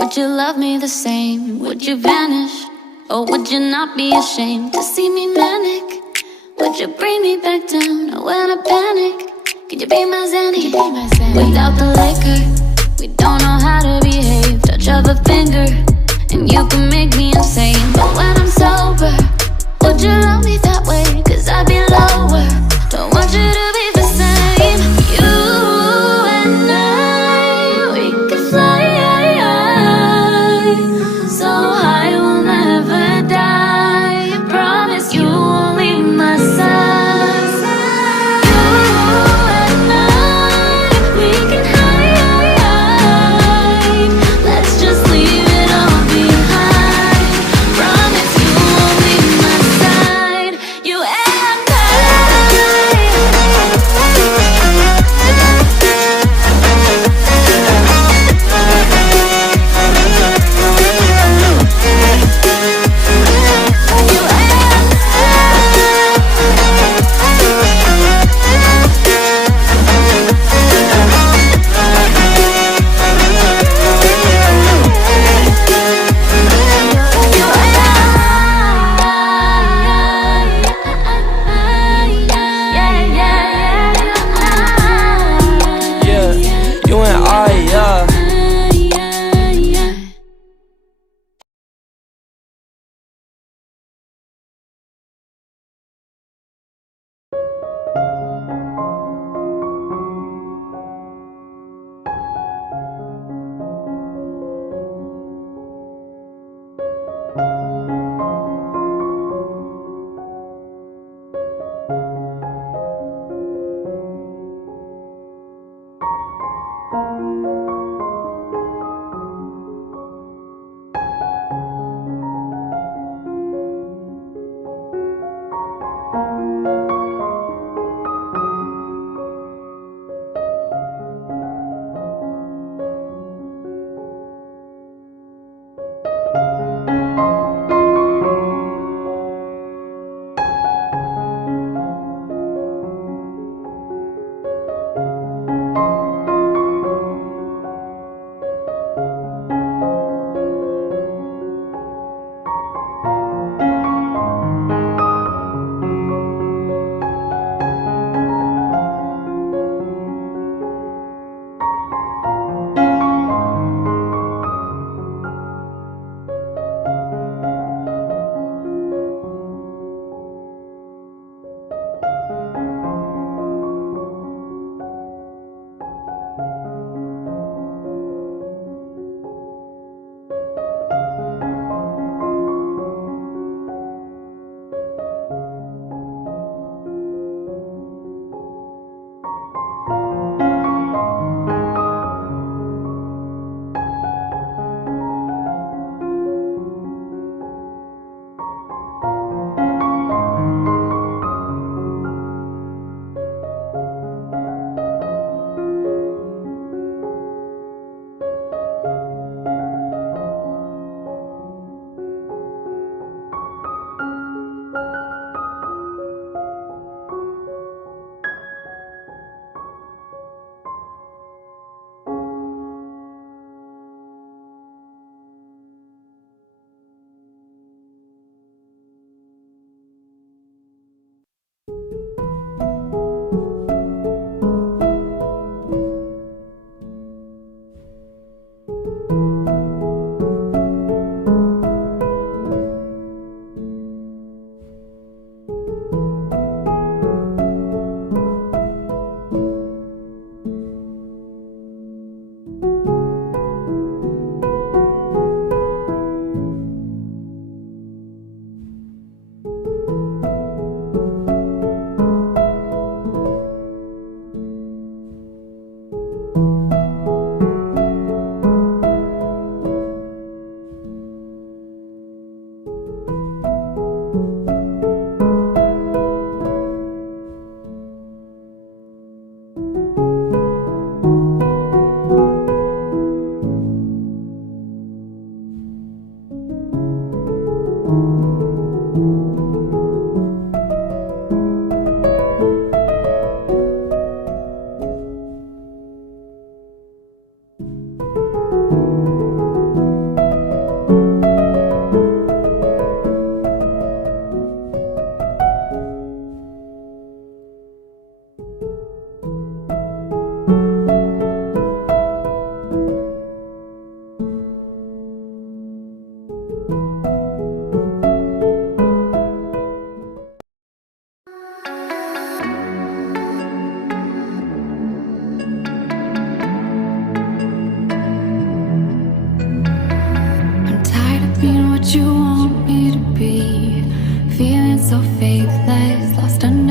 Would you love me the same? Would you vanish? Or would you not be ashamed to see me manic? Would you bring me back down when I panic? Could you be my Zanny? Without the liquor, we don't know how to behave. Touch of a finger, and you can make me insane. But when I'm sober, would you love me that way? Cause I'd be lower. Don't want you to be the same. You and I, we could fly so high we'll never die. I promise you won't leave my side. You and I, we can hide. Let's just leave it all behind. Promise you won't leave my side. You and being what you want me to be. Feeling so faithless, lost under